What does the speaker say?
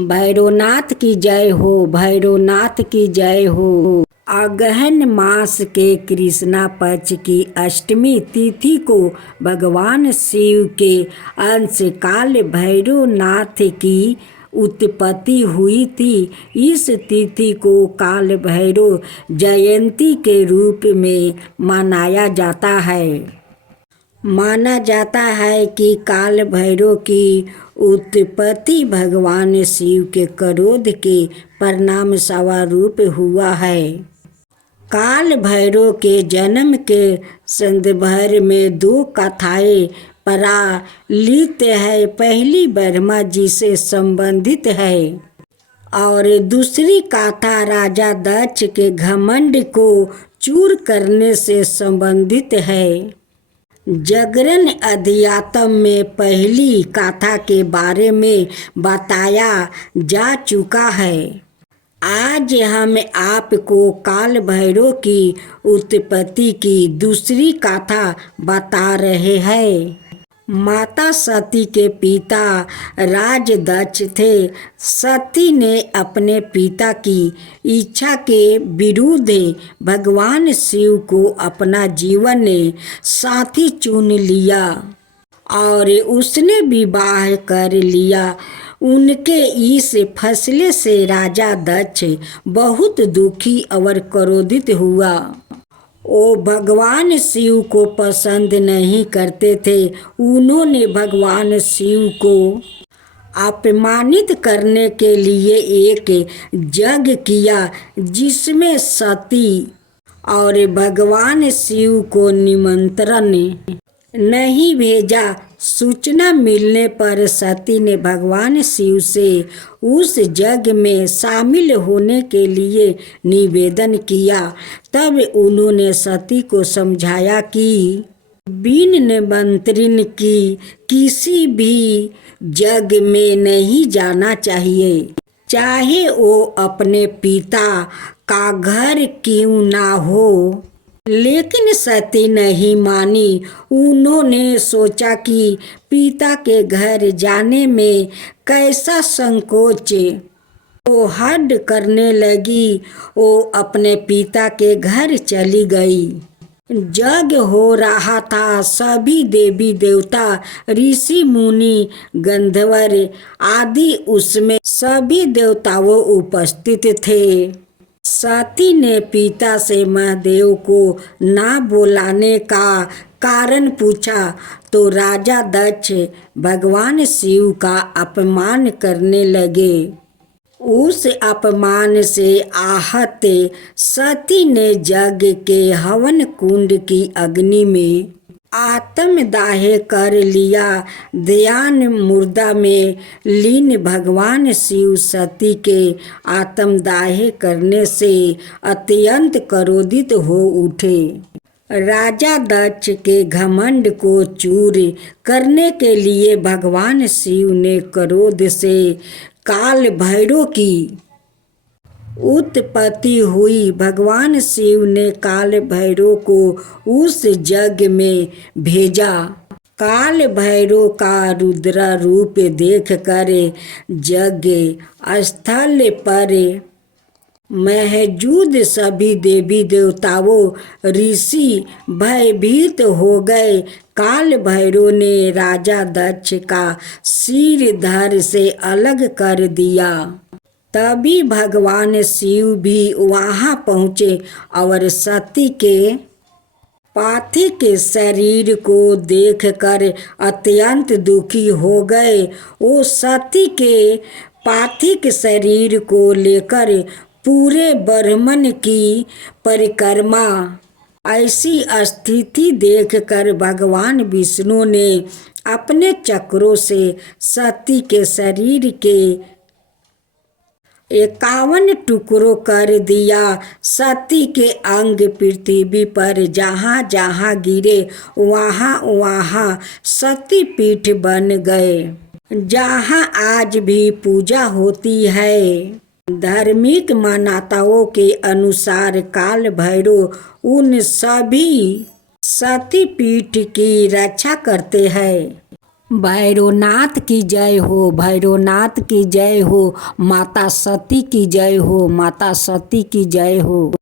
भैरवनाथ की जय हो, भैरवनाथ की जय हो। अगहन मास के कृष्णा पक्ष की अष्टमी तिथि को भगवान शिव के अंश काल भैरवनाथ की उत्पत्ति हुई थी। इस तिथि को काल भैरव जयंती के रूप में मनाया जाता है। माना जाता है कि काल भैरव की उत्पत्ति भगवान शिव के क्रोध के परिणाम स्वरूप हुआ है। काल भैरव के जन्म के संदर्भ में दो कथाएं प्रचलित है। पहली ब्रह्मा जी से संबंधित है और दूसरी कथा राजा दक्ष के घमंड को चूर करने से संबंधित है। जागरण अध्यात्म में पहली कथा के बारे में बताया जा चुका है। आज हम आपको काल भैरव की उत्पत्ति की दूसरी कथा बता रहे हैं। माता सती के पिता राज दक्ष थे। सती ने अपने पिता की इच्छा के विरुद्ध भगवान शिव को अपना जीवन साथी चुन लिया और उसने विवाह कर लिया। उनके इस फैसले से राजा दक्ष बहुत दुखी और क्रोधित हुआ। वो भगवान शिव को पसंद नहीं करते थे। उन्होंने भगवान शिव को अपमानित करने के लिए एक यज्ञ किया जिसमें सती और भगवान शिव को निमंत्रण नहीं भेजा। सूचना मिलने पर सती ने भगवान शिव से उस यज्ञ में शामिल होने के लिए निवेदन किया। तब उन्होंने सती को समझाया कि बिन निमंत्रण की किसी भी यज्ञ में नहीं जाना चाहिए, चाहे वो अपने पिता का घर क्यों ना हो। लेकिन सती नहीं मानी। उन्होंने सोचा कि पिता के घर जाने में कैसा संकोच। वो हद करने लगी। वो अपने पिता के घर चली गई। यज्ञ हो रहा था। सभी देवी देवता, ऋषि मुनि, गंधर्व आदि उसमें सभी देवताओं उपस्थित थे। सती ने पिता से महादेव को ना बुलाने का कारण पूछा तो राजा दक्ष भगवान शिव का अपमान करने लगे। उस अपमान से आहत सती ने यज्ञ के हवन कुंड की अग्नि में आत्मदाह कर लिया। ध्यान मुद्रा में लीन भगवान शिव सती के आत्मदाह करने से अत्यंत क्रोधित हो उठे। राजा दक्ष के घमंड को चूर करने के लिए भगवान शिव ने क्रोध से काल भैरव की उत्पत्ति हुई। भगवान शिव ने काल भैरव को उस यज्ञ में भेजा। काल भैरव का रुद्र रूप देखकर यज्ञ स्थल पर मौजूद सभी देवी देवताओं, ऋषि भयभीत हो गए। काल भैरव ने राजा दक्ष का सिर धड़ से अलग कर दिया। तभी भगवान शिव भी वहां पहुंचे और सती के पार्थिव शरीर को देखकर अत्यंत दुखी हो गए। वो सती के पार्थिव शरीर को लेकर पूरे ब्रह्मांड की परिक्रमा। ऐसी स्थिति देखकर भगवान विष्णु ने अपने चक्रों से सती के शरीर के 51 टुकड़ों कर दिया। सती के अंग पृथ्वी पर जहाँ जहाँ गिरे वहाँ वहाँ सती पीठ बन गए, जहाँ आज भी पूजा होती है। धार्मिक मान्यताओं के अनुसार काल भैरव उन सभी सती पीठ की रक्षा करते हैं। भैरवनाथ की जय हो, भैरवनाथ की जय हो, माता सती की जय हो, माता सती की जय हो।